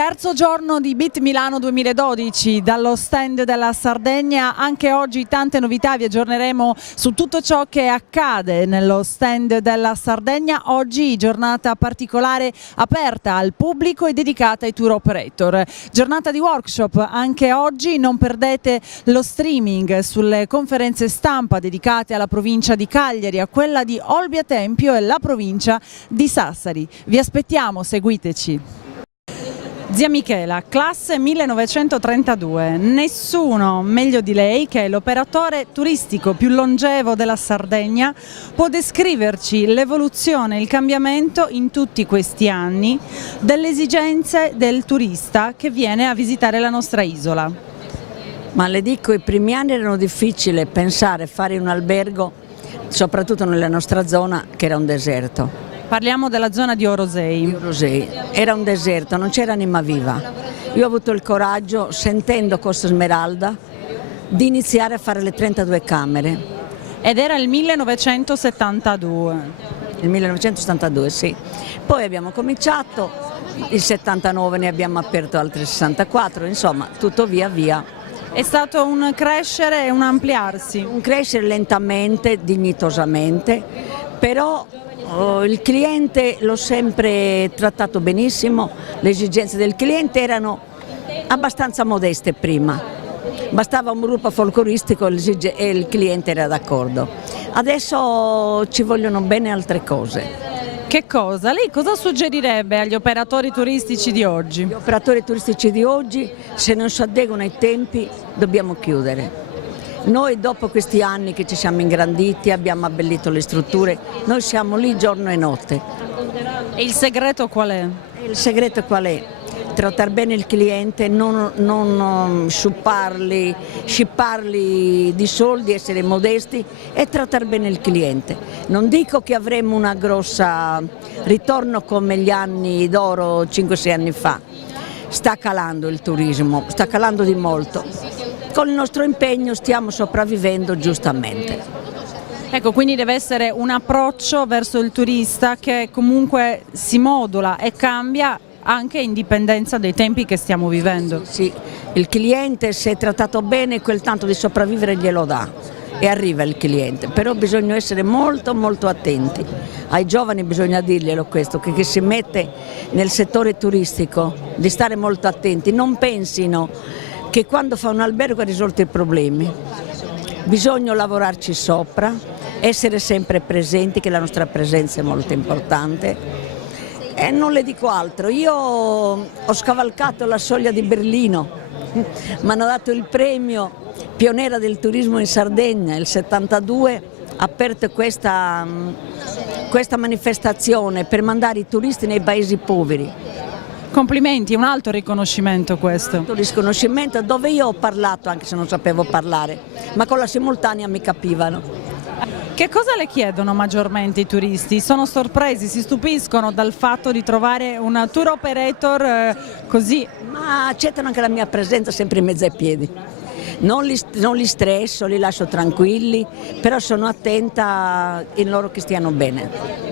Terzo giorno di Beat Milano 2012, dallo stand della Sardegna. Anche oggi tante novità, vi aggiorneremo su tutto ciò che accade nello stand della Sardegna. Oggi giornata particolare aperta al pubblico e dedicata ai tour operator. Giornata di workshop anche oggi, non perdete lo streaming sulle conferenze stampa dedicate alla provincia di Cagliari, a quella di Olbia Tempio e la provincia di Sassari. Vi aspettiamo, seguiteci. Zia Michela, classe 1932, nessuno meglio di lei, che è l'operatore turistico più longevo della Sardegna, può descriverci l'evoluzione e il cambiamento in tutti questi anni delle esigenze del turista che viene a visitare la nostra isola. Ma le dico, i primi anni erano difficili pensare, fare un albergo, soprattutto nella nostra zona, che era un deserto. Parliamo della zona di Orosei. Era un deserto, non c'era anima viva. Io ho avuto il coraggio, sentendo Costa Smeralda, di iniziare a fare le 32 camere. Ed era il 1972. Il 1972, sì. Poi abbiamo cominciato, il 79 ne abbiamo aperto altri 64, insomma, tutto via via. È stato un crescere e un ampliarsi. Un crescere lentamente, dignitosamente, però il cliente l'ho sempre trattato benissimo, le esigenze del cliente erano abbastanza modeste prima, bastava un gruppo folcloristico e il cliente era d'accordo. Adesso ci vogliono bene altre cose. Che cosa? Lei cosa suggerirebbe agli operatori turistici di oggi? Gli operatori turistici di oggi, se non si adeguano ai tempi, dobbiamo chiudere. Noi dopo questi anni che ci siamo ingranditi, abbiamo abbellito le strutture, noi siamo lì giorno e notte. E il segreto qual è? Il segreto qual è? Trattare bene il cliente, non scipparli di soldi, essere modesti e trattare bene il cliente. Non dico che avremo una grossa ritorno come gli anni d'oro 5-6 anni fa, sta calando il turismo, sta calando di molto. Con il nostro impegno stiamo sopravvivendo giustamente. Ecco, quindi deve essere un approccio verso il turista che comunque si modula e cambia anche in dipendenza dei tempi che stiamo vivendo. Sì, il cliente, se è trattato bene, quel tanto di sopravvivere glielo dà e arriva il cliente, però bisogna essere molto molto attenti. Ai giovani bisogna dirglielo questo, che chi si mette nel settore turistico, di stare molto attenti, non pensino che quando fa un albergo ha risolto i problemi. Bisogna lavorarci sopra, essere sempre presenti, che la nostra presenza è molto importante. E non le dico altro, io ho scavalcato la soglia di Berlino, mi hanno dato il premio Pioniera del turismo in Sardegna, il 72, ha aperto questa manifestazione per mandare i turisti nei paesi poveri. Complimenti, un alto riconoscimento questo. Un alto riconoscimento dove io ho parlato, anche se non sapevo parlare, ma con la simultanea mi capivano. Che cosa le chiedono maggiormente i turisti? Sono sorpresi, si stupiscono dal fatto di trovare un tour operator così? Ma accettano anche la mia presenza sempre in mezzo ai piedi. Non li stresso, li lascio tranquilli, però sono attenta in loro che stiano bene.